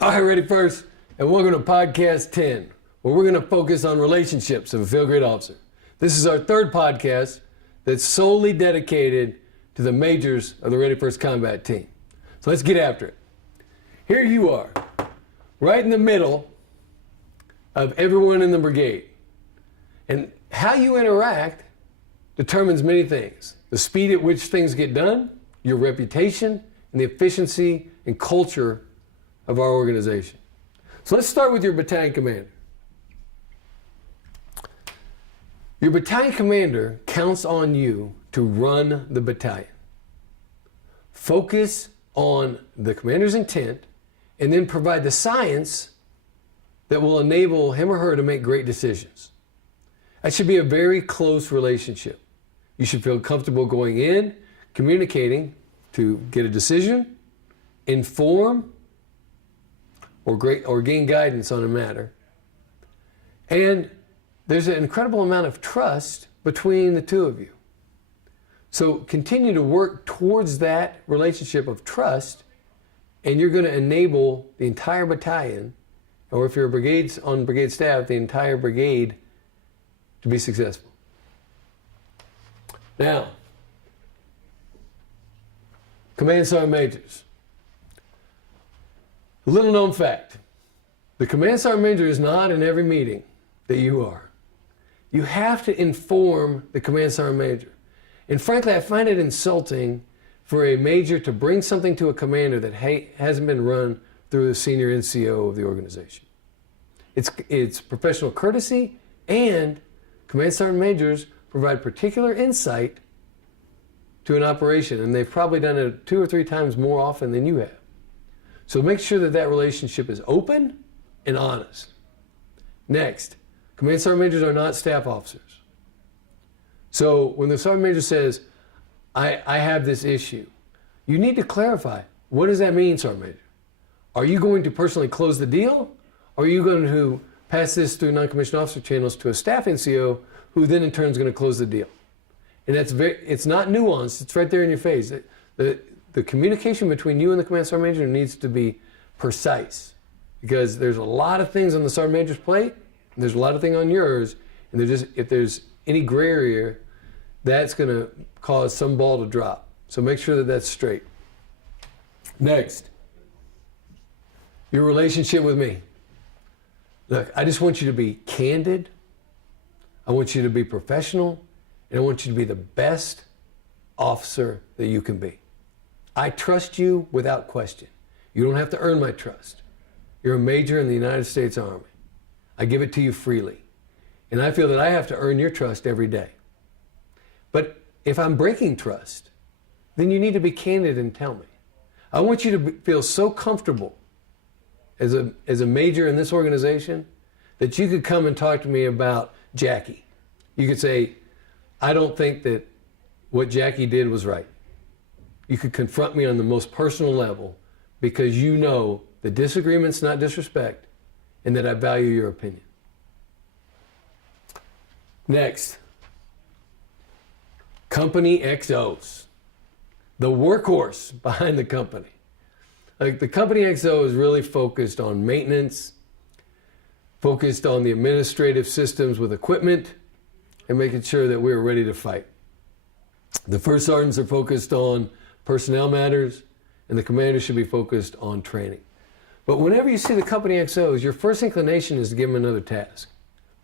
All right, ready first, and welcome to Podcast 10, where we're going to focus on relationships of a field grade officer. This is our third podcast that's solely dedicated to the majors of the Ready First Combat team. So let's get after it. Here you are, right in the middle of everyone in the brigade. And how you interact determines many things. The speed at which things get done, your reputation, and the efficiency and culture of our organization. So let's start with your battalion commander. Your battalion commander counts on you to run the battalion. Focus on the commander's intent and then provide the science that will enable him or her to make great decisions. That should be a very close relationship. You should feel comfortable going in, communicating to get a decision, inform, or gain guidance on a matter. And there's an incredible amount of trust between the two of you. So continue to work towards that relationship of trust, and you're going to enable the entire battalion, or if you're on brigade staff, the entire brigade to be successful. Now, Command Sergeant Majors. A little known fact, the Command Sergeant Major is not in every meeting that you are. You have to inform the Command Sergeant Major. And frankly, I find it insulting for a major to bring something to a commander that hasn't been run through the senior NCO of the organization. It's professional courtesy, and Command Sergeant Majors provide particular insight to an operation, and they've probably done it 2 or 3 times more often than you have. So make sure that that relationship is open and honest. Next, Command Sergeant Majors are not staff officers. So when the Sergeant Major says, I have this issue, you need to clarify, what does that mean, Sergeant Major? Are you going to personally close the deal? Or are you going to pass this through non-commissioned officer channels to a staff NCO who then in turn is going to close the deal? And it's not nuanced, it's right there in your face. The communication between you and the Command Sergeant Major needs to be precise, because there's a lot of things on the Sergeant Major's plate, and there's a lot of things on yours, and if there's any gray area, that's going to cause some ball to drop. So make sure that that's straight. Next, your relationship with me. Look, I just want you to be candid, I want you to be professional, and I want you to be the best officer that you can be. I trust you without question. You don't have to earn my trust. You're a major in the United States Army. I give it to you freely. And I feel that I have to earn your trust every day. But if I'm breaking trust, then you need to be candid and tell me. I want you to feel so comfortable as a major in this organization that you could come and talk to me about Jackie. You could say, I don't think that what Jackie did was right. You could confront me on the most personal level because you know the disagreement's not disrespect and that I value your opinion. Next, company XOs, the workhorse behind the company. Like, the company XO is really focused on maintenance, focused on the administrative systems with equipment, and making sure that we're ready to fight. The first sergeants are focused on personnel matters, and the commander should be focused on training. But whenever you see the company XOs, your first inclination is to give them another task.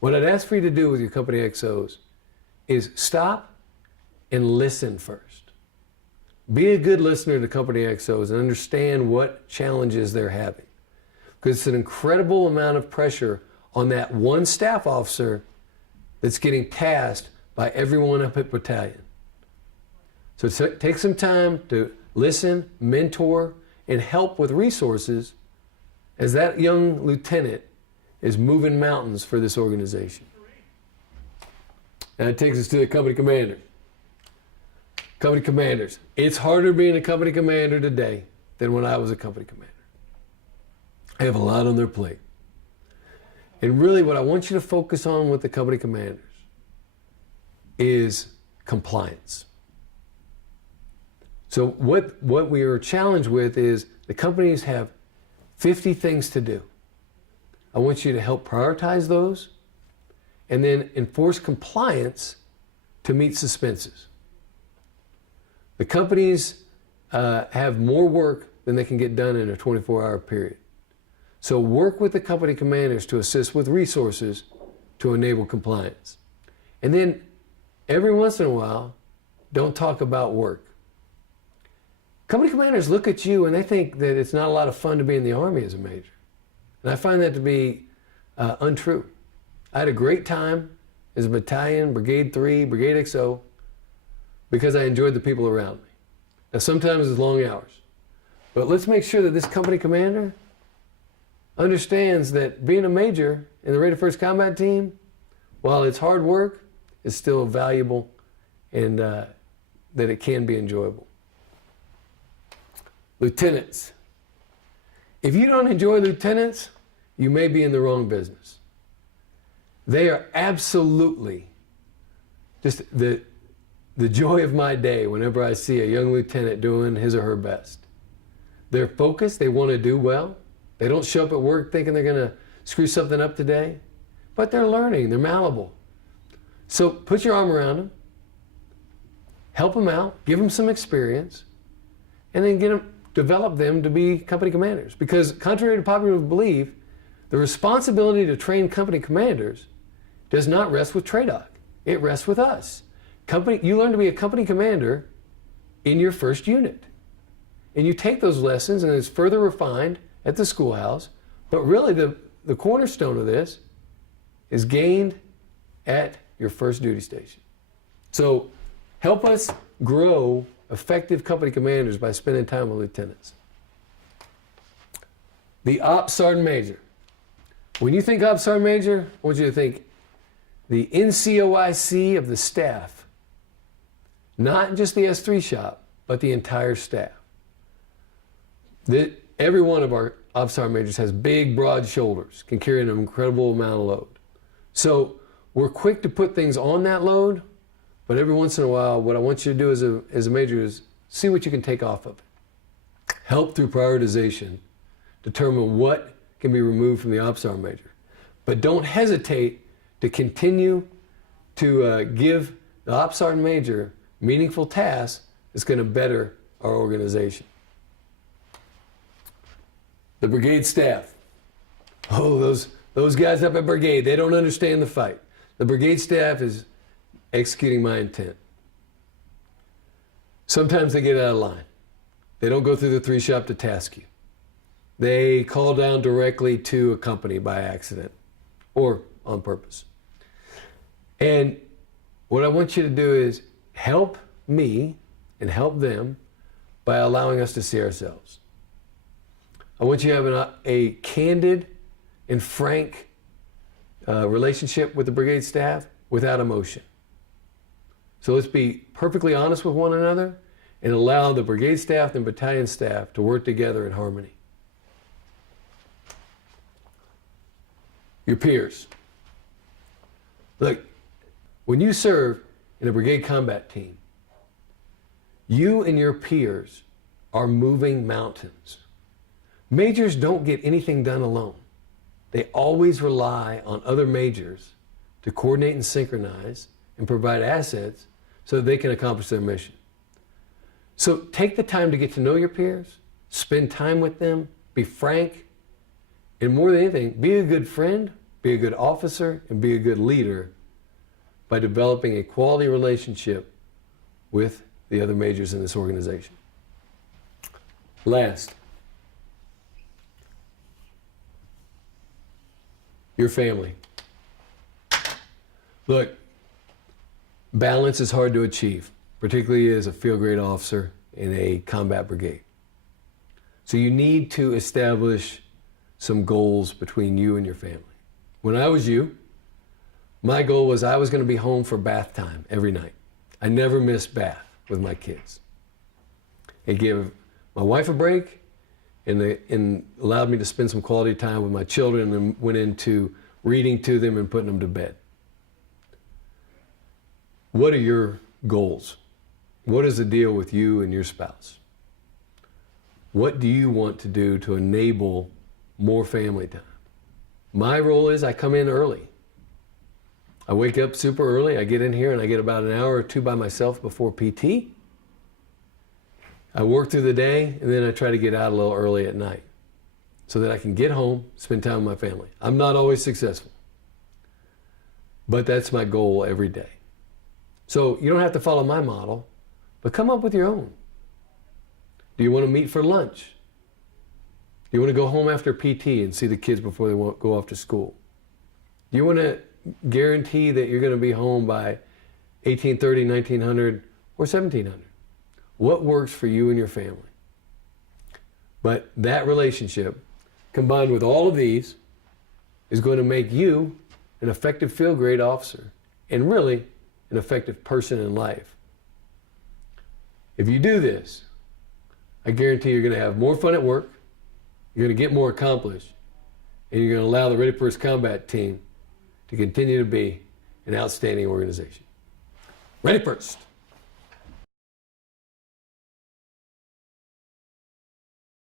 What I'd ask for you to do with your company XOs is stop and listen first. Be a good listener to company XOs and understand what challenges they're having. Because it's an incredible amount of pressure on that one staff officer that's getting tasked by everyone up at battalion. So take some time to listen, mentor, and help with resources as that young lieutenant is moving mountains for this organization. And that takes us to the company commander. Company commanders. It's harder being a company commander today than when I was a company commander. They have a lot on their plate. And really what I want you to focus on with the company commanders is compliance. So what we are challenged with is the companies have 50 things to do. I want you to help prioritize those and then enforce compliance to meet suspenses. The companies have more work than they can get done in a 24-hour period. So work with the company commanders to assist with resources to enable compliance. And then every once in a while, don't talk about work. Company commanders look at you and they think that it's not a lot of fun to be in the Army as a major. And I find that to be untrue. I had a great time as a battalion, Brigade 3, Brigade XO, because I enjoyed the people around me. Now sometimes it's long hours, but let's make sure that this company commander understands that being a major in the Rated First Combat Team, while it's hard work, is still valuable and that it can be enjoyable. Lieutenants. If you don't enjoy lieutenants, you may be in the wrong business. They are absolutely just the joy of my day whenever I see a young lieutenant doing his or her best. They're focused, they want to do well. They don't show up at work thinking they're going to screw something up today, but they're learning, they're malleable. So put your arm around them, help them out, give them some experience, and then develop them to be company commanders. Because contrary to popular belief, the responsibility to train company commanders does not rest with TRADOC. It rests with us. You learn to be a company commander in your first unit. And you take those lessons and it's further refined at the schoolhouse. But really the cornerstone of this is gained at your first duty station. So help us grow effective company commanders by spending time with lieutenants. The Ops Sergeant Major. When you think Ops Sergeant Major, I want you to think the NCOIC of the staff. Not just the S3 shop, but the entire staff. Every one of our Ops Sergeant Majors has big, broad shoulders, can carry an incredible amount of load. So we're quick to put things on that load, but every once in a while, what I want you to do as a major is see what you can take off of it. Help through prioritization, determine what can be removed from the Ops Sergeant Major. But don't hesitate to continue to give the Ops Sergeant Major meaningful tasks that's going to better our organization. The brigade staff. Oh, those guys up at brigade, they don't understand the fight. The brigade staff is executing my intent. Sometimes they get out of line. They don't go through the 3 shop to task you. They call down directly to a company by accident or on purpose. And what I want you to do is help me and help them by allowing us to see ourselves. I want you to have a candid and frank relationship with the brigade staff without emotion. So let's be perfectly honest with one another and allow the brigade staff and battalion staff to work together in harmony. Your peers. Look, when you serve in a brigade combat team, you and your peers are moving mountains. Majors don't get anything done alone. They always rely on other majors to coordinate and synchronize and provide assets so that they can accomplish their mission. So take the time to get to know your peers, spend time with them, be frank, and more than anything, be a good friend, be a good officer, and be a good leader by developing a quality relationship with the other majors in this organization. Last, your family. Look, balance is hard to achieve, particularly as a field grade officer in a combat brigade. So you need to establish some goals between you and your family. When I was you, my goal was I was going to be home for bath time every night. I never missed bath with my kids. It gave my wife a break and allowed me to spend some quality time with my children and went into reading to them and putting them to bed. What are your goals? What is the deal with you and your spouse? What do you want to do to enable more family time. My role is I come in early. I wake up super early. I get in here and I get about an hour or two by myself before PT. I work through the day and then I try to get out a little early at night so that I can get home, spend time with my family. I'm not always successful, but that's my goal every day. So you don't have to follow my model, but come up with your own. Do you want to meet for lunch? Do you want to go home after PT and see the kids before they go off to school? Do you want to guarantee that you're going to be home by 1830, 1900, or 1700? What works for you and your family? But that relationship, combined with all of these, is going to make you an effective field grade officer and really an effective person in life. If you do this, I guarantee you're going to have more fun at work, you're going to get more accomplished, and you're going to allow the Ready First Combat team to continue to be an outstanding organization. Ready First.